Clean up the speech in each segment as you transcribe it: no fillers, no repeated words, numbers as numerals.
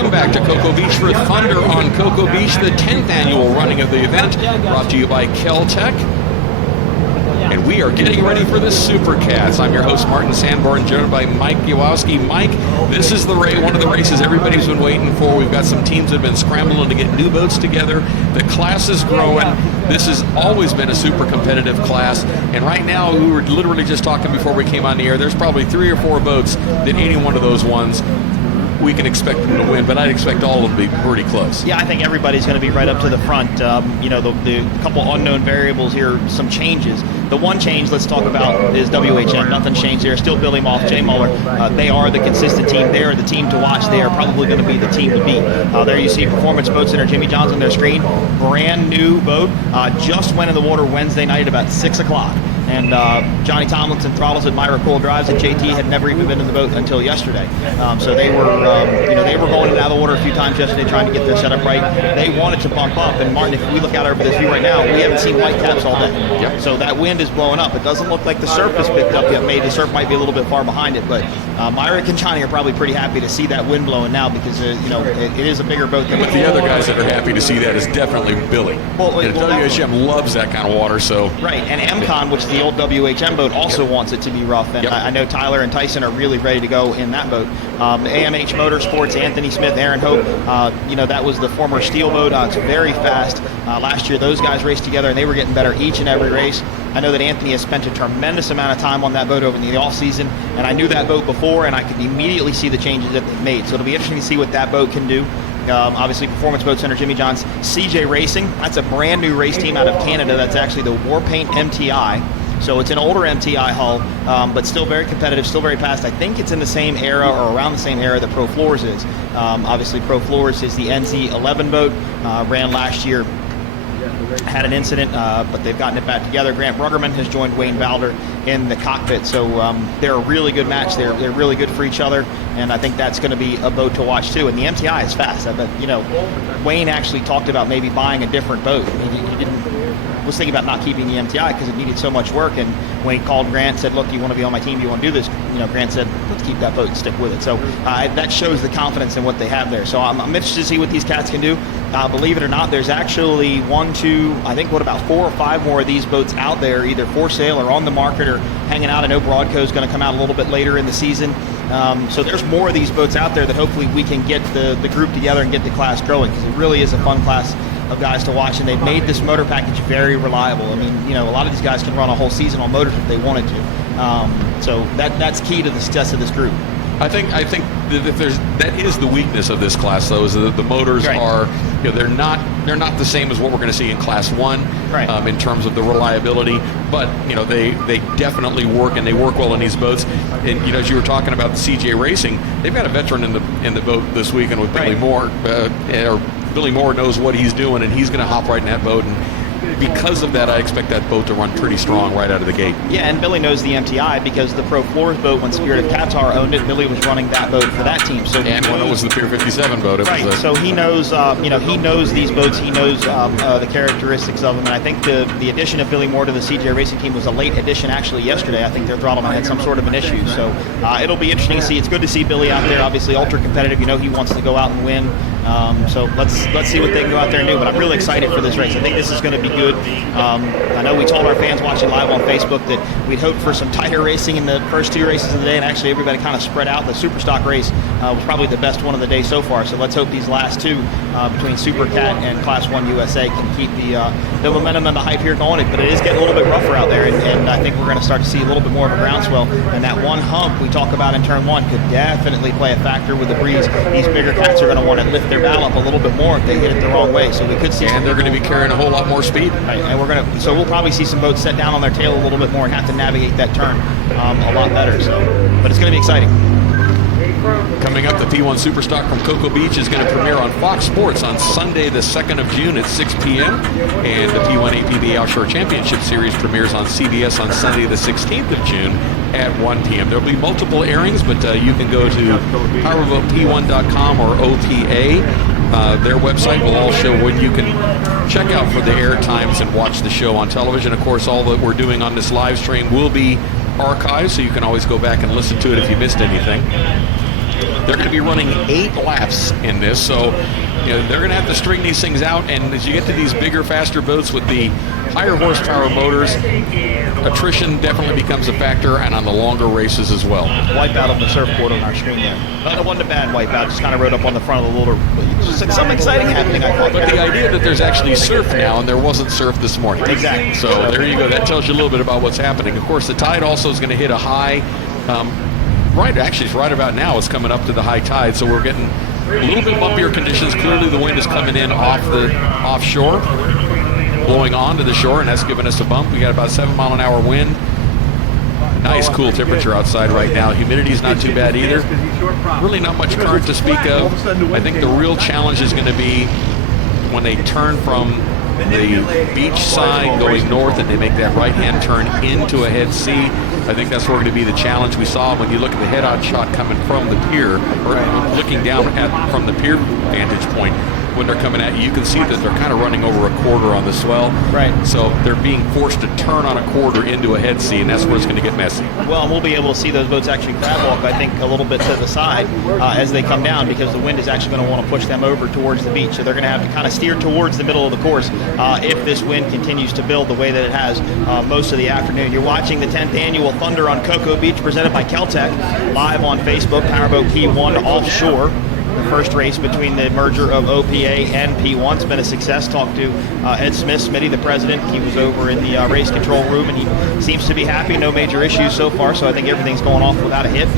Welcome back to Cocoa Beach for Thunder on Cocoa Beach, the 10th annual running of the event, brought to you by Kel-Tec. And we are getting ready for the Supercats. I'm your host, Martin Sanborn, joined by Mike Yowowski. Mike, this is one of the races everybody's been waiting for. We've got some teams that have been scrambling to get new boats together. The class is growing. This has always been a super competitive class. And right now, we were literally just talking before we came on the air, there's probably 3 or 4 boats that any one of those ones we can expect them to win, but I'd expect all of them to be pretty close. Yeah, I think everybody's going to be right up to the front. The couple unknown variables here, some changes. The one change let's talk about is WHM. Nothing's changed there. Still Billy Moth, Jay Muller. They are the consistent team. They are the team to watch. They are probably going to be the team to beat. There you see Performance Boat Center, Jimmy John's on their screen. Brand new boat. Just went in the water Wednesday night about 6 o'clock. And Johnny Tomlinson throttles at Myra Cole drives, and JT had never even been in the boat until yesterday. So they were going out of the water a few times yesterday trying to get their setup right. They wanted to bump up, and Martin, if we look out over this view right now, we haven't seen white caps all day. Yep. So that wind is blowing up. It doesn't look like the surf has picked up yet. Maybe the surf might be a little bit far behind it, but Myra and Johnny are probably pretty happy to see that wind blowing now because it is a bigger boat than the other guys that are happy to see that is definitely Billy. WHM loves that kind of water, so right. And MCon, which is the old WHM boat, also wants it to be rough, and I know Tyler and Tyson are really ready to go in that boat. AMH Motorsports, Anthony Smith, Aaron Hope, that was the former steel boat. It's very fast. Last year those guys raced together and they were getting better each and every race. I know that Anthony has spent a tremendous amount of time on that boat over the off season, and I knew that boat before, and I could immediately see the changes that they've made. So it'll be interesting to see what that boat can do. Obviously, Performance Boat Center, Jimmy John's, CJ Racing. That's a brand new race team out of Canada. That's actually the Warpaint MTI. So it's an older MTI hull, but still very competitive, still very fast. I think it's in the same era or around the same era that Pro Floors is. Obviously, Pro Floors is the NZ11 boat, ran last year. Had an incident, but they've gotten it back together. Grant Bruggerman has joined Wayne Valder in the cockpit, so they're a really good match. They're really good for each other, and I think that's going to be a boat to watch too. And the MTI is fast. I bet Wayne actually talked about maybe buying a different boat. He was thinking about not keeping the MTI because it needed so much work. And Wayne called Grant, said, "Look, you want to be on my team? Do you want to do this?" Grant said, "Let's keep that boat and stick with it." So that shows the confidence in what they have there. So I'm interested to see what these cats can do. Believe it or not, there's actually 4 or 5 more of these boats out there, either for sale or on the market or hanging out. I know Broadco is going to come out a little bit later in the season. So there's more of these boats out there that hopefully we can get the group together and get the class growing, because it really is a fun class of guys to watch, and they've made this motor package very reliable. I mean, a lot of these guys can run a whole season on motors if they wanted to. So that's key to the success of this group. I think that is the weakness of this class, though, is that the motors are, they're not the same as what we're going to see in Class 1 in terms of the reliability, but they definitely work, and they work well in these boats. And as you were talking about CJ Racing, they've got a veteran in the boat this weekend with Billy Moore. Billy Moore knows what he's doing, and he's going to hop right in that boat. And because of that, I expect that boat to run pretty strong right out of the gate. Yeah, and Billy knows the MTI because the Pro Floors boat, when Spirit of Qatar owned it, Billy was running that boat for that team. So and when it was the Pier 57 boat, so he knows, he knows these boats. He knows the characteristics of them. And I think the addition of Billy Moore to the CJ Racing team was a late addition actually yesterday. I think their throttleman had some sort of an issue. So it'll be interesting to see. It's good to see Billy out there. Obviously, ultra competitive. He wants to go out and win. So let's see what they can go out there and do. But I'm really excited for this race. I think this is going to be good. I know we told our fans watching live on Facebook that we'd hoped for some tighter racing in the first 2 races of the day, and actually everybody kind of spread out. The Superstock race was probably the best one of the day so far. So let's hope these last 2 between Supercat and Class 1 USA can keep the momentum and the hype here going. But it is getting a little bit rougher out there, and I think we're going to start to see a little bit more of a groundswell. And that one hump we talk about in Turn 1 could definitely play a factor with the breeze. These bigger cats are going to want to lift their bow up a little bit more if they hit it the wrong way. So we could see, and they're going to be carrying a whole lot more speed. Right, and so we'll probably see some boats set down on their tail a little bit more and have to navigate that turn a lot better. So, but it's going to be exciting. Coming up, the P1 Superstock from Cocoa Beach is going to premiere on Fox Sports on Sunday, the 2nd of June at 6 p.m. And the P1 APB Offshore Championship Series premieres on CBS on Sunday, the 16th of June at 1 p.m. There will be multiple airings, but you can go to powerboatp1.com or OPA. Their website will all show when you can check out for the air times and watch the show on television. Of course, all that we're doing on this live stream will be archived, so you can always go back and listen to it if you missed anything. They're going to be running 8 laps in this, so they're going to have to string these things out. And as you get to these bigger, faster boats with the higher horsepower motors, attrition definitely becomes a factor, and on the longer races as well. Wipeout on the surfboard on our screen there. Not a one-to bad wipeout, just kind of rode up on the front of the loader. Just something exciting happening, I thought. But the idea that there's actually surf now, and there wasn't surf this morning. Exactly. So there you go. That tells you a little bit about what's happening. Of course, the tide also is going to hit a high. It's right about now. It's coming up to the high tide, so we're getting a little bit bumpier conditions. Clearly, the wind is coming in offshore, blowing onto the shore, and that's giving us a bump. We got about 7-mile-an-hour wind. Nice, cool temperature outside right now. Humidity's not too bad either. Really not much current to speak of. I think the real challenge is going to be when they turn from the beach side going north and they make that right-hand turn into a head sea. I think that's where going to be the challenge. We saw when you look at the head-on shot coming from the pier, or looking down from the pier vantage point, when they're coming at you, you can see that they're kind of running over a quarter on the swell. Right. So they're being forced to turn on a quarter into a head sea, and that's where it's going to get messy. Well, and we'll be able to see those boats actually crab walk, I think, a little bit to the side as they come down, because the wind is actually going to want to push them over towards the beach. So they're going to have to kind of steer towards the middle of the course if this wind continues to build the way that it has most of the afternoon. You're watching the 10th annual Thunder on Cocoa Beach presented by Keltec live on Facebook, Powerboat P1 offshore. The first race between the merger of OPA and P1 has been a success. Talked to Ed Smith, Smitty, the president. He was over in the race control room, and he seems to be happy. No major issues so far, so I think everything's going off without a hit.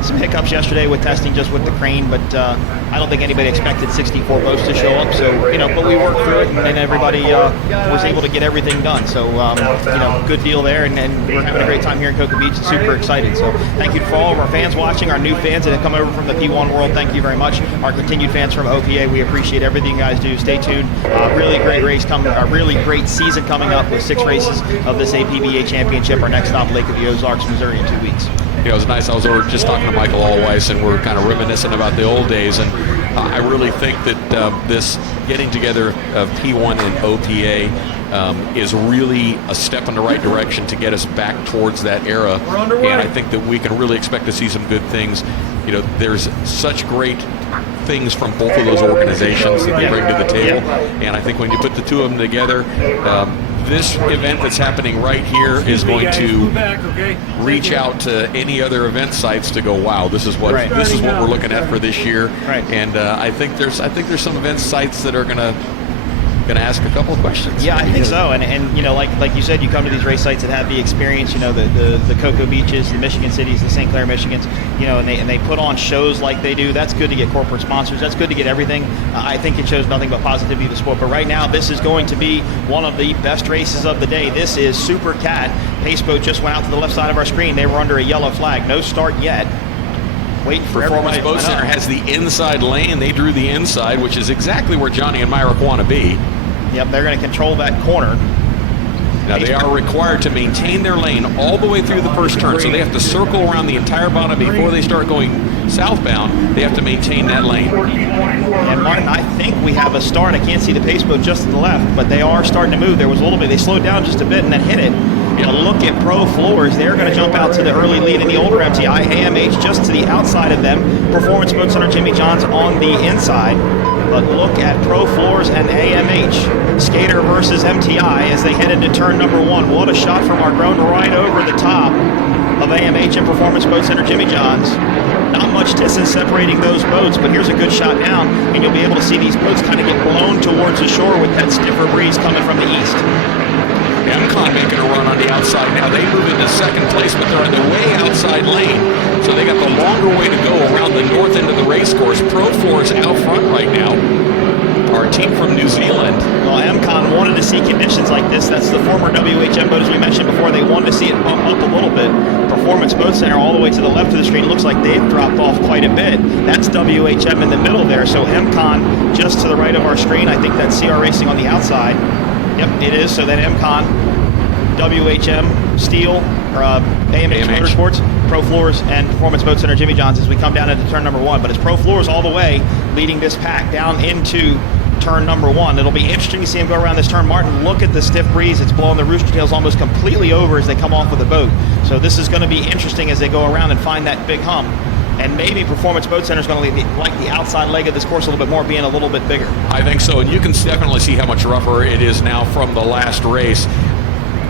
Some hiccups yesterday with testing just with the crane, but I don't think anybody expected 64 boats to show up. So, but we worked through it, and everybody was able to get everything done. So, good deal there, and we're having a great time here in Cocoa Beach. Super excited. So, thank you for all of our fans watching, our new fans that have come over from the P1 world. Thank you very much. Our continued fans from OPA, we appreciate everything you guys do. Stay tuned. Really great race coming, a really great season coming up with 6 races of this APBA Championship. Our next stop, Lake of the Ozarks, Missouri, in 2 weeks. It was nice. I was over just talking to Michael Allweiss, and we're kind of reminiscing about the old days. And I really think that this getting together of P1 and OPA is really a step in the right direction to get us back towards that era. And I think that we can really expect to see some good things. There's such great things from both of those organizations that they bring to the table. And I think when you put the two of them together, this event that's happening right here is going to reach out to any other event sites to go, wow, this is what we're looking at for this year. Right. And I think there's some event sites that are going to ask a couple of questions. Yeah, I think so. And like you said, you come to these race sites that have the experience. The Cocoa Beaches, the Michigan Cities, the St. Clair Michigans. And they put on shows like they do. That's good to get corporate sponsors. That's good to get everything. I think it shows nothing but positivity to the sport. But right now, this is going to be one of the best races of the day. This is Super Cat. Pace boat just went out to the left side of our screen. They were under a yellow flag. No start yet. Waiting for Performance everybody. Boat Center has the inside lane. They drew the inside, which is exactly where Johnny and Myrick want to be. Yep, they're going to control that corner. Now, they are required to maintain their lane all the way through the first turn, so they have to circle around the entire bottom before they start going southbound. They have to maintain that lane. And Martin, I think we have a start. I can't see the pace boat just to the left, but they are starting to move. There was a little bit. They slowed down just a bit and then hit it. Look at Pro Floors. They're going to jump out to the early lead in the older MTI. AMH just to the outside of them. Performance Boat Center Jimmy John's on the inside. But look at Pro Floors and AMH. Skater versus MTI as they head into turn number 1. What a shot from our drone right over the top of AMH and Performance Boat Center Jimmy John's. Not much distance separating those boats, but here's a good shot now, and you'll be able to see these boats kind of get blown towards the shore with that stiffer breeze coming from the east. MCON making a run on the outside now. They move into second place, but they're in the way outside lane. So they got the longer way to go around the north end of the race course. Pro Floors out front right now. Our team from New Zealand. Well, MCON wanted to see conditions like this. That's the former WHM boat, as we mentioned before. They wanted to see it bump up a little bit. Performance Boat Center all the way to the left of the screen. Looks like they've dropped off quite a bit. That's WHM in the middle there. So MCON just to the right of our screen. I think that's CR Racing on the outside. Yep, it is. So then MCON, WHM, Steel, or AMH Motorsports, Pro Floors, and Performance Boat Center Jimmy John's as we come down into turn number 1. But it's Pro Floors all the way leading this pack down into turn number 1. It'll be interesting to see him go around this turn. Martin, look at the stiff breeze. It's blowing the rooster tails almost completely over as they come off of the boat. So this is going to be interesting as they go around and find that big hump. and maybe Performance Boat Center is going to like the outside leg of this course a little bit more, being a little bit bigger. I think so, and you can definitely see how much rougher it is now from the last race.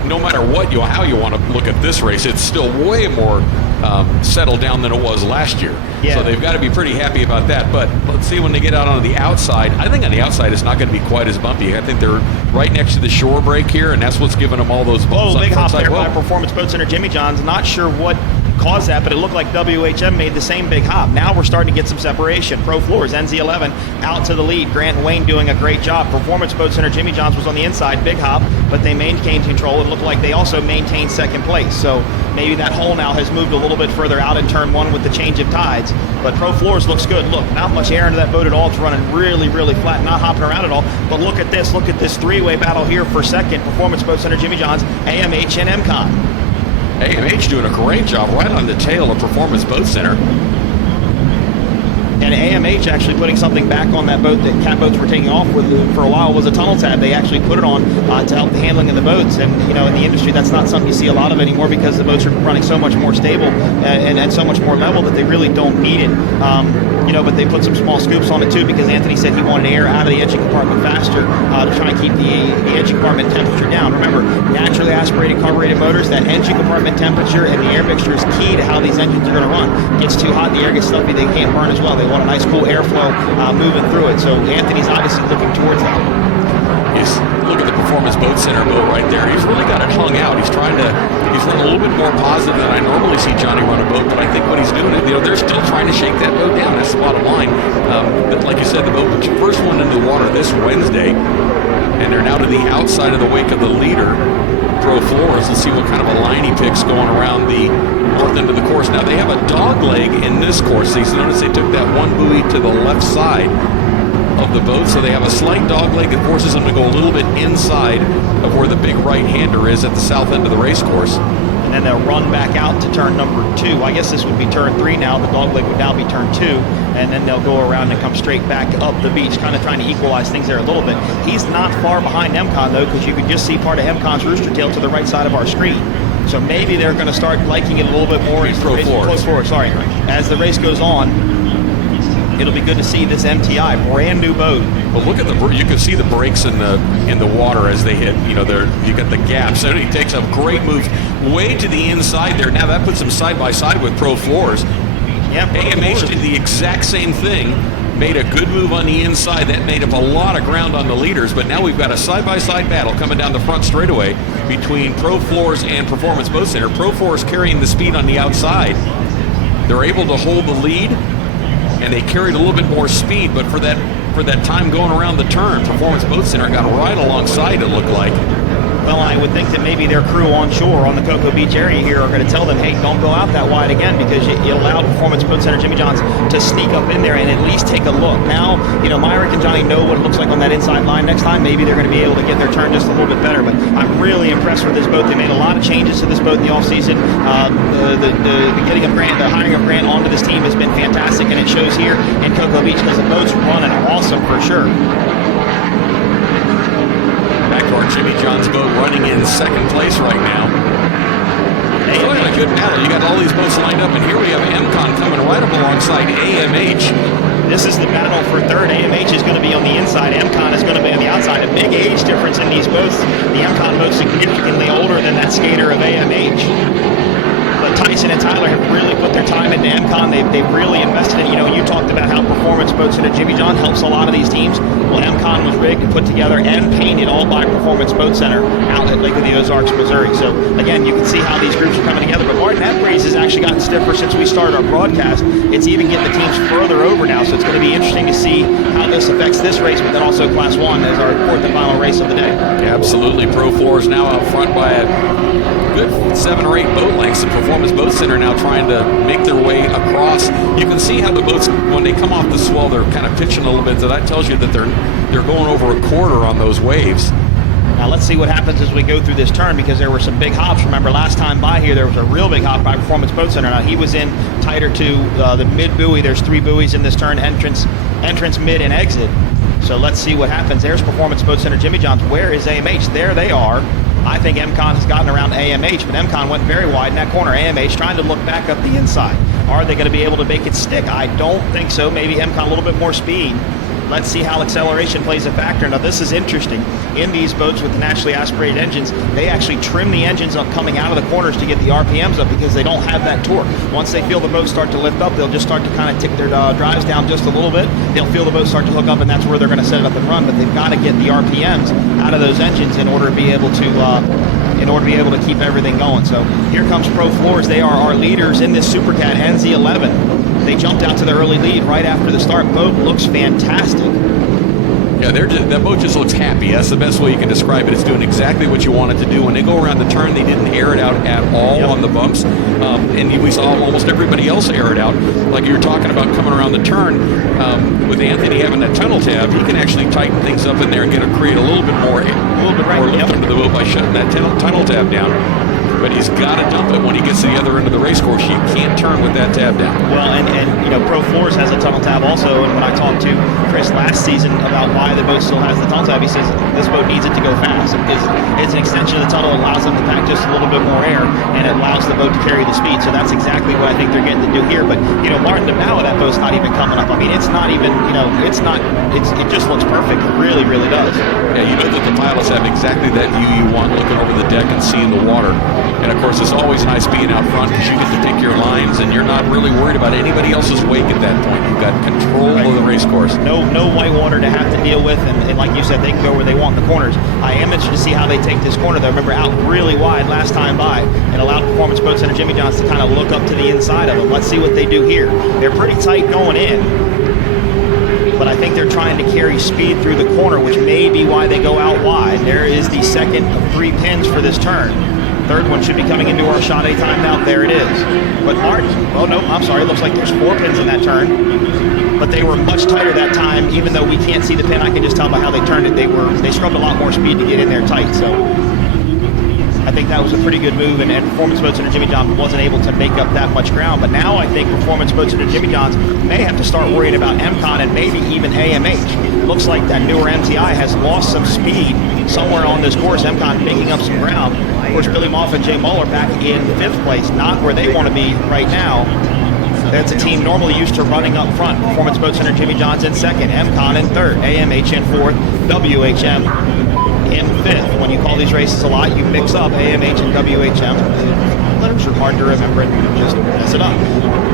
No matter how you want to look at this race, it's still way more settled down than it was last year. Yeah. So they've got to be pretty happy about that. But let's see when they get out on the outside. I think on the outside it's not going to be quite as bumpy. I think they're right next to the shore break here, and that's what's giving them all those bumps. Oh, big hop side. there by Performance Boat Center. Jimmy John's not sure what caused that, but it looked like WHM made the same big hop. Now we're starting to get some separation. Pro Floors, NZ11 out to the lead. Grant and Wayne doing a great job. Performance Boat Center, Jimmy John's was on the inside, big hop, but they maintained control. It looked like they also maintained second place. So maybe that hole now has moved a little bit further out in turn one with the change of tides. But Pro Floors looks good. Look, not much air into that boat at all. It's running really, really flat, not hopping around at all. But look at this. Look at this three-way battle here for second. Performance Boat Center, Jimmy John's, AMH, and MCON. AMH doing a great job right on the tail of Performance Boat Center. And AMH actually putting something back on that boat that cat boats were taking off with for a while was a tunnel tab. They actually put it on to help the handling of the boats. And, you know, in the industry, that's not something you see a lot of anymore because the boats are running so much more stable and so much more level that they really don't need it. You know, but they put some small scoops on it too because Anthony said he wanted air out of the engine compartment faster to try and keep the engine compartment temperature down. Remember, naturally aspirated carbureted motors, that engine compartment temperature and the air mixture is key to how these engines are going to run. It gets too hot, the air gets stuffy, they can't burn as well. They want a nice cool airflow moving through it. So Anthony's obviously looking towards that. Yes, look at the Performance Boat Center boat right there. He's really got it hung out. He's running a little bit more positive than I normally see Johnny run a boat, but I think what he's doing, you know, they're still trying to shake that boat down. That's the bottom line. But like you said, the boat was the first one into the water this Wednesday, and they're now to the outside of the wake of the leader, Pro Floors. Let's see what kind of a line he picks going around the north end of the course. Now, they have a dog leg in this course. So you notice they took that one buoy to the left side of the boat, so they have a slight dog leg that forces them to go a little bit inside of where the big right-hander is at the south end of the race course. And then they'll run back out to turn number 2. I guess this would be turn 3 now. The dog leg would now be turn 2. And then they'll go around and come straight back up the beach, kind of trying to equalize things there a little bit. He's not far behind MCON, though, because you can just see part of MCON's rooster tail to the right side of our screen. So maybe they're going to start liking it a little bit more. Pro Floors. Sorry. As the race goes on, it'll be good to see this MTI, brand new boat. But look at you can see the brakes in the water as they hit. You know, you got the gaps. And he takes a great move way to the inside there. Now that puts him side by side with Pro Floors. Yeah, AMH did the exact same thing. Made a good move on the inside. That made up a lot of ground on the leaders. But now we've got a side-by-side battle coming down the front straightaway between Pro Floors and Performance Boat Center. Pro Floors carrying the speed on the outside. They're able to hold the lead, and they carried a little bit more speed. But for that time going around the turn, Performance Boat Center got right alongside, it looked like. Well, I would think that maybe their crew on shore on the Cocoa Beach area here are going to tell them, hey, don't go out that wide again, because you allowed Performance Boat Center Jimmy John's to sneak up in there and at least take a look. Now, you know, Myrick and Johnny know what it looks like on that inside line. Next time, maybe they're going to be able to get their turn just a little bit better. But I'm really impressed with this boat. They made a lot of changes to this boat in the offseason. The getting of Grant, the hiring of Grant onto this team has been fantastic, and it shows here in Cocoa Beach because the boat's running awesome for sure. Back to our Jimmy John's boat running in second place right now. It's really a good battle. You got all these boats lined up, and here we have MCON coming right up alongside AMH. This is the battle for third. AMH is going to be on the inside. MCON is going to be on the outside. A big age difference in these boats. The MCON boat significantly older than that skater of AMH. But Tyson and Tyler have really put their time into MCON. They've really invested in, you know, you talked about how Performance Boats Center Jimmy John helps a lot of these teams. Well, MCON was rigged and put together and painted all by Performance Boat Center out at Lake of the Ozarks, Missouri. So, again, you can see how these groups are coming together. But Martin, that breeze has actually gotten stiffer since we started our broadcast. It's even getting the teams further over now, so it's going to be interesting to see how this affects this race, but then also Class 1 as our fourth and final race of the day. Yeah, absolutely. Pro Floors now out front by a good 7 or 8 boat lengths. The Performance Boat Center now trying to make their way across. You can see how the boats, when they come off the swell, they're kind of pitching a little bit. So that tells you that they're going over a quarter on those waves. Now let's see what happens as we go through this turn, because there were some big hops. Remember last time by here there was a real big hop by Performance Boat Center. Now he was in tighter to the mid buoy. There's 3 buoys in this turn: entrance, mid, and exit. So let's see what happens. There's Performance Boat Center Jimmy John's. Where is AMH? There they are. I think MCON has gotten around AMH, but MCON went very wide in that corner. AMH trying to look back up the inside. Are they going to be able to make it stick? I don't think so. Maybe MCON a little bit more speed. Let's see how acceleration plays a factor. Now, this is interesting. In these boats with the naturally aspirated engines, they actually trim the engines up coming out of the corners to get the RPMs up because they don't have that torque. Once they feel the boat start to lift up, they'll just start to kind of tick their drives down just a little bit. They'll feel the boat start to hook up, and that's where they're going to set it up and run. But they've got to get the RPMs out of those engines in order to be able to keep everything going. So here comes Pro Floors. They are our leaders in this Super Cat NZ11. They jumped out to the early lead right after the start. Boat looks fantastic. Yeah, that boat just looks happy. That's the best way you can describe it. It's doing exactly what you want it to do. When they go around the turn, they didn't air it out at all on the bumps. And we saw almost everybody else air it out. Like you were talking about coming around the turn, with Anthony having that tunnel tab, he can actually tighten things up in there and create a little bit more lift under the boat by shutting that tunnel tab down. But he's got to dump it when he gets to the other end of the race course. You can't turn with that tab down. Well, and Pro Floors has a tunnel tab also. And when I talked to Chris last season about why the boat still has the tunnel tab, he says this boat needs it to go fast. It's an extension of the tunnel. It allows them to pack just a little bit more air, and it allows the boat to carry the speed. So that's exactly what I think they're getting to do here. But Martin, the bow of that boat's not even coming up. I mean, it's not even. It just looks perfect. It really, really does. Yeah, you know that the pilots have exactly that view you want, looking over the deck and seeing the water. And of course, it's always nice being out front because you get to pick your lines and you're not really worried about anybody else's wake at that point. You've got control of the race course. No white water to have to deal with, and like you said, they can go where they want in the corners. I am interested to see how they take this corner. They remember out really wide last time by and allowed Performance Boat Center Jimmy Johns to kind of look up to the inside of them. Let's see what they do here. They're pretty tight going in, but I think they're trying to carry speed through the corner, which may be why they go out wide. There is the second of 3 pins for this turn. Third one should be coming into our shot A timeout. There it is. But Martin, oh no, I'm sorry. It looks like there's 4 pins in that turn. But they were much tighter that time. Even though we can't see the pin, I can just tell by how they turned it. They scrubbed a lot more speed to get in there tight. So I think that was a pretty good move, and Performance Boat Center Jimmy Johns wasn't able to make up that much ground. But now I think Performance Boat Center Jimmy Johns may have to start worrying about MCON and maybe even AMH. Looks like that newer MTI has lost some speed somewhere on this course. MCON picking up some ground. Of course, Billy Moff and Jay Muller back in 5th place, not where they want to be right now. That's a team normally used to running up front. Performance Boat Center Jimmy Johns in 2nd, MCON in 3rd, AMH in 4th, WHM in 5th. When you call these races a lot, you mix up AMH and WHM. Letters are hard to remember and just mess it up.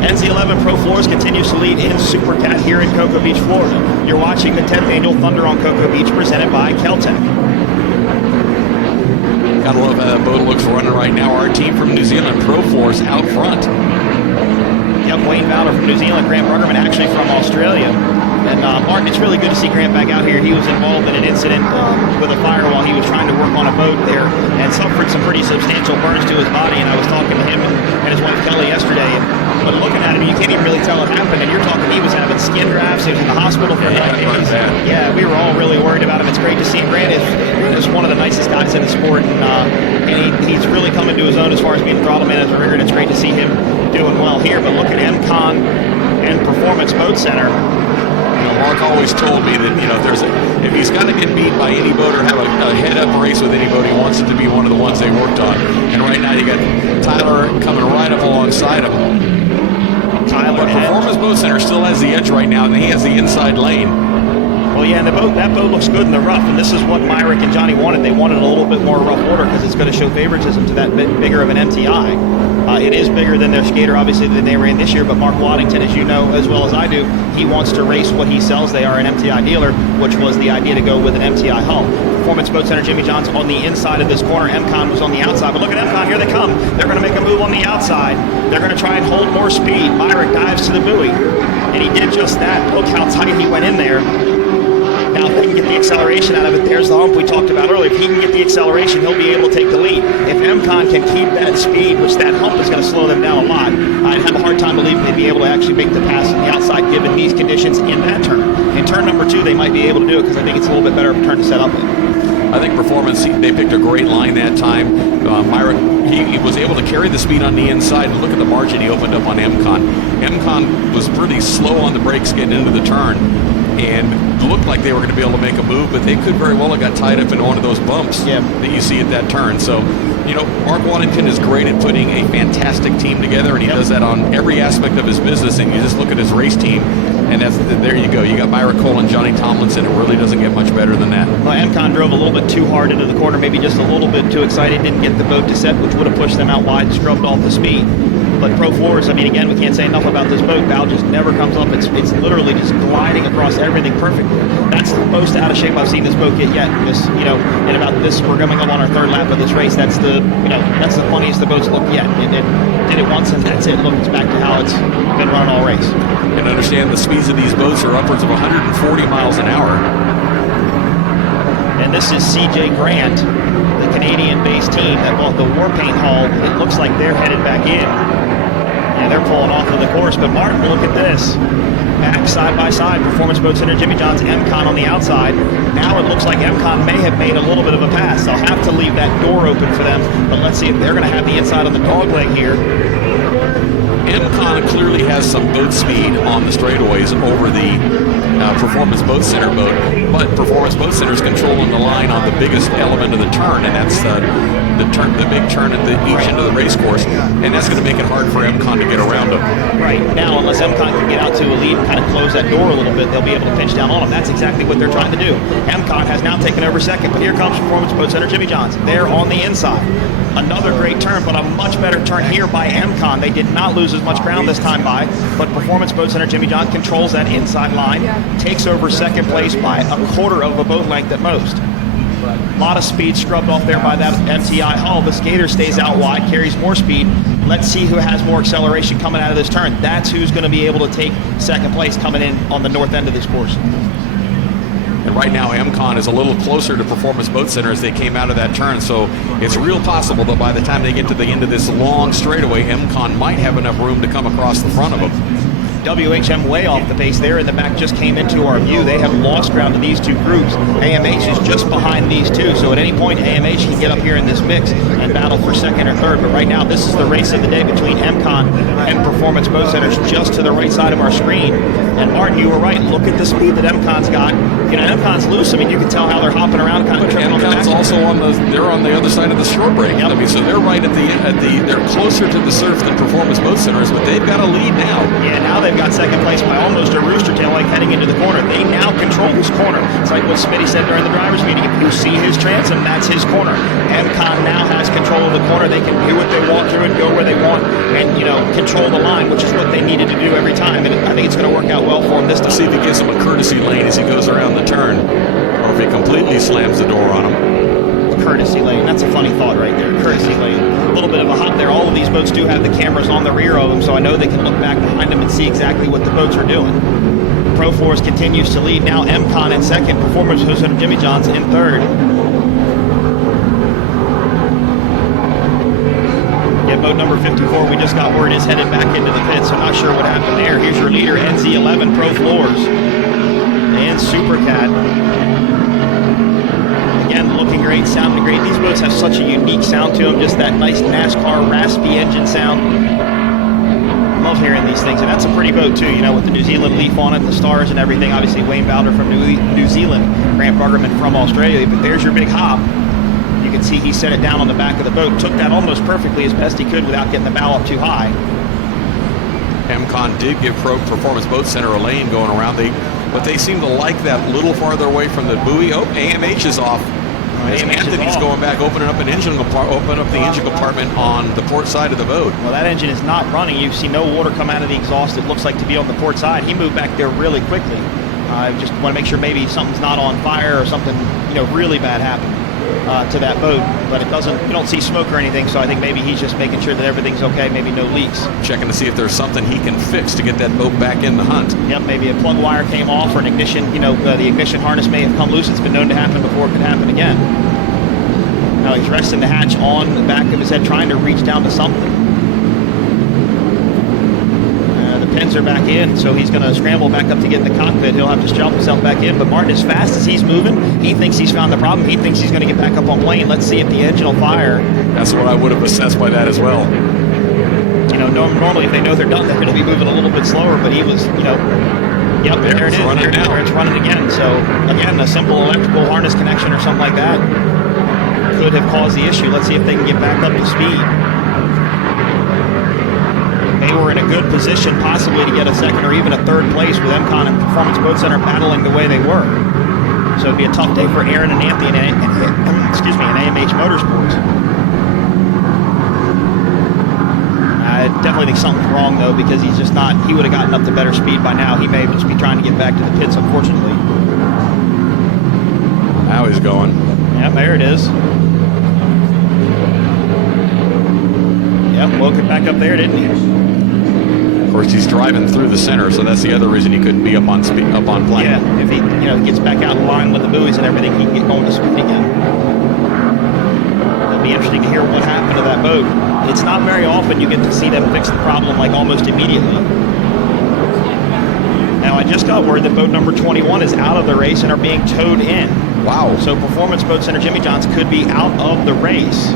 NZ11 Pro Floors continues to lead in Super Cat here in Cocoa Beach, Florida. You're watching the 10th Annual Thunder on Cocoa Beach presented by Keltec. Gotta love how that boat looks running right now. Our team from New Zealand, Pro Floors, out front. Yep, Wayne Fowler from New Zealand, Grant Bruggerman actually from Australia. And Martin, it's really good to see Grant back out here. He was involved in an incident with a fire while he was trying to work on a boat there and suffered some pretty substantial burns to his body. And I was talking to him and his wife Kelly yesterday. But looking at him, you can't even really tell it happened. And you're talking, he was having skin drafts. He was in the hospital for 9 days. Yeah, we were all really worried about him. It's great to see him. Grant is one of the nicest guys in the sport. And he's really coming to his own as far as being a throttle man as a rigger. And it's great to see him doing well here. But look at MCON and Performance Boat Center. Mark always told me that, if he's got to get beat by any boat or have a head-up race with any boat, he wants it to be one of the ones they worked on. And right now you got Tyler coming right up alongside him. But Performance Boat Center still has the edge right now, and he has the inside lane. Well, yeah, and that boat looks good in the rough, and this is what Myrick and Johnny wanted. They wanted a little bit more rough water because it's going to show favoritism to that bit bigger of an MTI. It is bigger than their skater, obviously, than they ran this year, but Mark Waddington, as you know as well as I do, he wants to race what he sells. They are an MTI dealer, which was the idea to go with an MTI hull. Performance Boat Center Jimmy Johns on the inside of this corner. MCON was on the outside, but look at MCON, here they come. They're going to make a move on the outside. They're going to try and hold more speed. Myrick dives to the buoy, and he did just that. Look how tight he went in there. Now, if they can get the acceleration out of it, there's the hump we talked about earlier. If he can get the acceleration, he'll be able to take the lead. If MCON can keep that speed, which that hump is going to slow them down a lot, I'd have a hard time believing they'd be able to actually make the pass on the outside given these conditions in that turn. In turn number 2, they might be able to do it because I think it's a little bit better of a turn to set up in. I think Performance, they picked a great line that time. Myrick, he was able to carry the speed on the inside. Look at the margin he opened up on MCON. MCON was pretty slow on the brakes getting into the turn. and looked like they were going to be able to make a move, but they could very well have got tied up in one of those bumps that you see at that turn. So, Mark Waddington is great at putting a fantastic team together, and he does that on every aspect of his business. And you just look at his race team, and there you go. You got Myra Cole and Johnny Tomlinson. It really doesn't get much better than that. Well, MCon drove a little bit too hard into the corner, maybe just a little bit too excited, didn't get the boat to set, which would have pushed them out wide, scrubbed off the speed. But Pro Floors, again, we can't say enough about this boat. Bow just never comes up. It's literally just gliding across everything perfectly. That's the most out of shape I've seen this boat get yet. In about this, we're coming up on our third lap of this race. That's the funniest the boat's looked yet. It did it once, and that's it. Look, it's back to how it's been running all race. And understand the speeds of these boats are upwards of 140 miles an hour. And this is CJ Grant, the Canadian-based team that bought the Warpaint Hull. It looks like they're headed back in. Yeah, they're pulling off of the course. But Martin, look at this. Back side by side, Performance Boat Center, Jimmy John's, MCon on the outside. Now it looks like MCon may have made a little bit of a pass. They'll have to leave that door open for them. But let's see if they're going to have the inside on the dog leg here. MCon clearly has some boat speed on the straightaways over the Performance Boat Center boat, but Performance Boat Center is controlling the line on the biggest element of the turn, and that's the big turn at each end of the race course, and that's going to make it hard for MCon to get around them. Right. Now, unless MCon can get out to a lead and kind of close that door a little bit, they'll be able to pinch down on them. That's exactly what they're trying to do. MCon has now taken over second, but here comes Performance Boat Center, Jimmy John's. They're on the inside. Another great turn, but a much better turn here by MCon. They did not lose as much ground this time by, but Performance Boat Center, Jimmy John controls that inside line, takes over second place by a quarter of a boat length at most. A lot of speed scrubbed off there by that MTI hull. The Skater stays out wide, carries more speed. Let's see who has more acceleration coming out of this turn. That's who's going to be able to take second place coming in on the north end of this course. And right now, MCon is a little closer to Performance Boat Center as they came out of that turn. So it's real possible that by the time they get to the end of this long straightaway, MCon might have enough room to come across the front of them. WHM way off the pace there in the back just came into our view. They have lost ground to these two groups. AMH is just behind these two, so at any point AMH can get up here in this mix and battle for second or third. But right now this is the race of the day between MCon and Performance Boat Centers just to the right side of our screen. And Martin, you were right. Look at the speed that MCon's got. MCon's loose. You can tell how they're hopping around, kind of tripping on the back. MCon's also they're on the other side of the shore break. Yep. So they're right at they're closer to the surf than Performance Boat Centers, but they've got a lead now. Yeah, now they've got second place by almost a rooster tail like heading into the corner. They now control this corner. It's like what Smitty said during the driver's meeting. If you see his transom, that's his corner. MCon now has control of the corner. They can do what they want through it, go where they want, and control the line, which is what they needed to do every time. And I think it's going to work out well for him this time. See if he gives him a courtesy lane as he goes around the turn, or if he completely slams the door on him. Courtesy lane. That's a funny thought right there. Courtesy lane. A little bit of a hop there. All of these boats do have the cameras on the rear of them, so I know they can look back behind them and see exactly what the boats are doing. Pro Force continues to lead. Now MCon in second. Performance Boat Center Jimmy John's in third. Yeah, boat number 54, we just got word, is headed back into the pit, so not sure what happened there. Here's your leader, NZ11 Pro Floors. And Supercat. Again, looking great, sounding great. These boats have such a unique sound to them, just that nice NASCAR raspy engine sound. Love hearing these things, and that's a pretty boat too, with the New Zealand leaf on it, the stars and everything. Obviously Wayne Bowder from New Zealand, Grant Bargerman from Australia, but there's your big hop. You can see he set it down on the back of the boat, took that almost perfectly as best he could without getting the bow up too high. MCon did give Performance Boat Center a lane going around, but they seem to like that little farther away from the buoy. Oh, AMH is off. Anthony's going back, opening up the engine compartment on the port side of the boat. Well, that engine is not running. You see no water come out of the exhaust. It looks like to be on the port side. He moved back there really quickly. I just want to make sure maybe something's not on fire or something, really bad happened to that boat. But you don't see smoke or anything, so I think maybe he's just making sure that everything's okay, maybe no leaks. Checking to see if there's something he can fix to get that boat back in the hunt. Yep, maybe a plug wire came off or an ignition, the ignition harness may have come loose. It's been known to happen before. It could happen again. Now he's resting the hatch on the back of his head, trying to reach down to something. The pins are back in, so he's going to scramble back up to get in the cockpit. He'll have to strap himself back in. But Martin, as fast as he's moving, he thinks he's found the problem. He thinks he's going to get back up on plane. Let's see if the engine will fire. That's what I would have assessed by that as well. Normally if they know they're done, they're going to be moving a little bit slower. But he was, Yep, there it is. Running now. It's running again. So, again, a simple electrical harness connection or something like that could have caused the issue. Let's see if they can get back up to speed. They were in a good position possibly to get a second or even a third place with MCON and Performance Boat Center battling the way they were. So it'd be a tough day for Aaron and Anthony and AMH Motorsports. I definitely think something's wrong, though, because he's just not, he would have gotten up to better speed by now. He may just be trying to get back to the pits, unfortunately. Now he's going. Yep, there it is. Yep, woke it back up there, didn't he? Of course, he's driving through the center, so that's the other reason he couldn't be up on plane. Yeah, if he gets back out of line with the buoys and everything, he can get going to speed again. It'll be interesting to hear what happened to that boat. It's not very often you get to see them fix the problem like almost immediately. Now, I just got word that boat number 21 is out of the race and are being towed in. Wow. So Performance Boat Center Jimmy John's could be out of the race.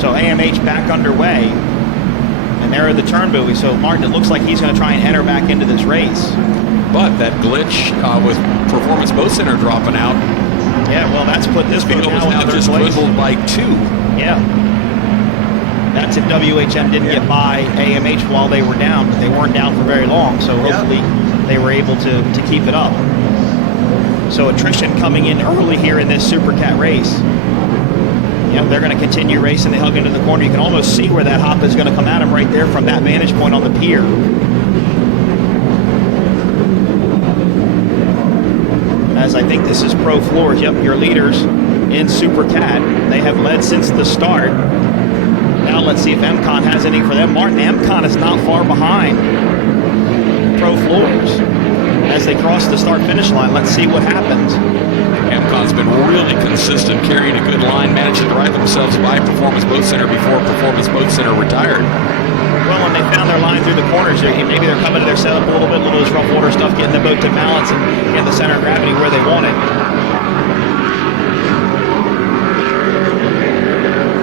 So AMH back underway. And there are the turn buoys. So Martin, it looks like he's going to try and enter back into this race. But that glitch with Performance Boat Center dropping out. Yeah, well, that's put this boat now just dwindled by 2. Yeah. That's if WHM didn't get by AMH while they were down, but they weren't down for very long, so hopefully they were able to keep it up. So attrition coming in early here in this Super Cat race. They're going to continue racing. They hug into the corner. You can almost see where that hop is going to come at them right there from that vantage point on the pier. As I think this is Pro Floors. Yep, your leaders in Super Cat. They have led since the start. Now let's see if MCON has anything for them. Martin, MCON is not far behind Pro Floors as they cross the start-finish line. Let's see what happens. MCON's been really consistent, carrying a good line, managed to drive themselves by Performance Boat Center before Performance Boat Center retired. Well, when they found their line through the corners, maybe they're coming to their setup a little bit of this rough water stuff, getting the boat to balance and getting the center of gravity where they want it.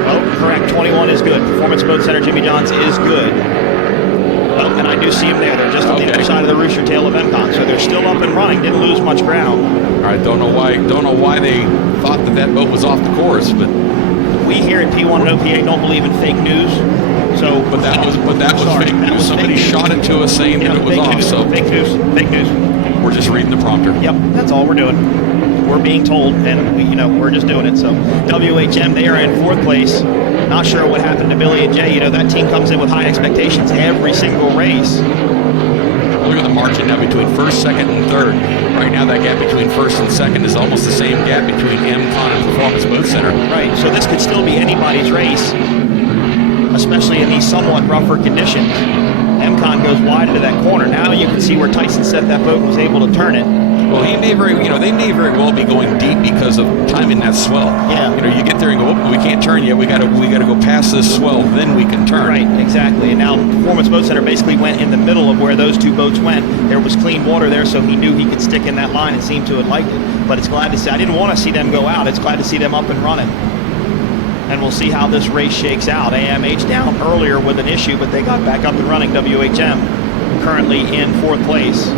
Oh, correct. 21 is good. Performance Boat Center Jimmy John's is good. Oh, and I do see them there. They're just on the other side of the rooster tail of MCON, so they're still up and running. Didn't lose much ground. All right, don't know why they thought that boat was off the course, but we here at P1 and OPA don't believe in fake news. So, but that was fake news. Somebody shot it to us saying that it was off. So fake news. We're just reading the prompter. Yep, that's all we're doing. We're being told, and we're just doing it. So WHM, they are in 4th place. Not sure what happened to Billy and Jay. That team comes in with high expectations every single race. Look at the margin now between 1st, 2nd, and 3rd. Right now, that gap between 1st and 2nd is almost the same gap between MCON and Performance Boat Center. Right, so this could still be anybody's race, especially in these somewhat rougher conditions. MCON goes wide into that corner. Now you can see where Tyson set that boat and was able to turn it. Well, they may very well be going deep because of timing that swell. Yeah. You get there and go, oh, we can't turn yet. We got to go past this swell, then we can turn. Right, exactly. And now Performance Boat Center basically went in the middle of where those 2 boats went. There was clean water there, so he knew he could stick in that line and seemed to have liked it. But it's glad to see. I didn't want to see them go out. It's glad to see them up and running. And we'll see how this race shakes out. AMH down earlier with an issue, but they got back up and running. WHM currently in 4th place.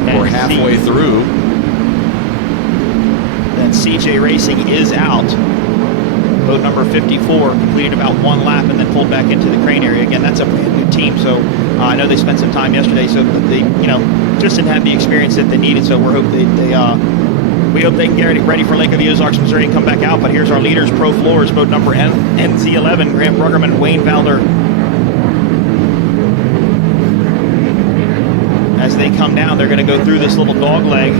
We're halfway through. That CJ Racing is out. Boat number 54 completed about 1 lap and then pulled back into the crane area. Again, that's a brand new team, so I know they spent some time yesterday, so they just didn't have the experience that they needed. So we hope they can get ready for Lake of the Ozarks, Missouri, and come back out. But here's our leaders, Pro Floors, boat number NZ11, Grant Bruggerman, Wayne Valder. As they come down, they're going to go through this little dog leg,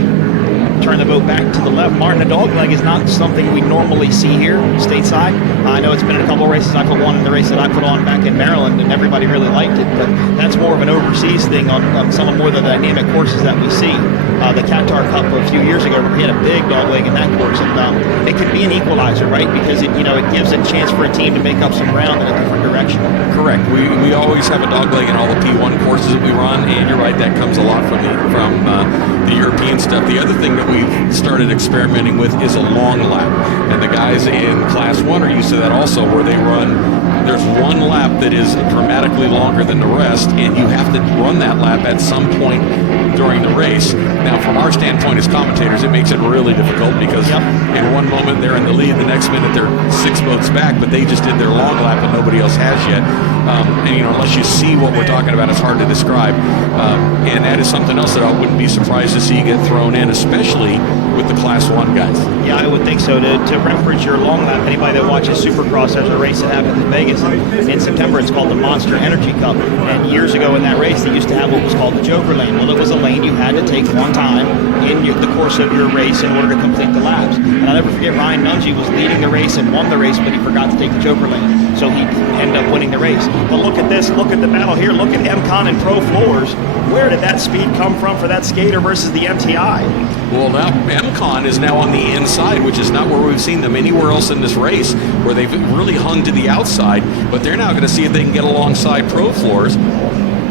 turn the boat back to the left. Martin, a dog leg is not something we normally see here stateside. I know it's been in a couple of races. I put one in the race that I put on back in Maryland, and everybody really liked it. But that's more of an overseas thing on some of more of the dynamic courses that we see. The Qatar Cup a few years ago, we had a big dog leg in that course, and it can be an equalizer, right? Because it gives a chance for a team to make up some ground in a different direction. Correct. We always have a dog leg in all the P1 courses that we run, and you're right, that comes a lot from the European stuff. The other thing that we've started experimenting with is a long lap, and the guys in Class 1 are used to that also, where they run. There's 1 lap lap that is dramatically longer than the rest, and you have to run that lap at some point during the race. Now, from our standpoint as commentators, it makes it really difficult because in one moment they're in the lead, the next minute they're 6 boats back, but they just did their long lap and nobody else has yet. And unless you see what we're talking about, it's hard to describe. And that is something else that I wouldn't be surprised to see get thrown in, especially with the Class 1 guys. Yeah, I would think so. To reference your long lap, anybody that watches Supercross, there's a race that happens in Vegas in September. It's called the Monster Energy Cup. And years ago in that race, they used to have what was called the Joker Lane. Well, it was a lane you had to take one time in the course of your race in order to complete the laps. And I'll never forget, Ryan Nungy was leading the race and won the race, but he forgot to take the Joker Lane. So he ended up winning the race. But look at this. Look at the battle here. Look at MCon and Pro Floors. Where did that speed come from for that skater versus the MTI? Well, now MCon is now on the inside, which is not where we've seen them anywhere else in this race, where they've really hung to the outside, but they're now going to see if they can get alongside Pro Floors.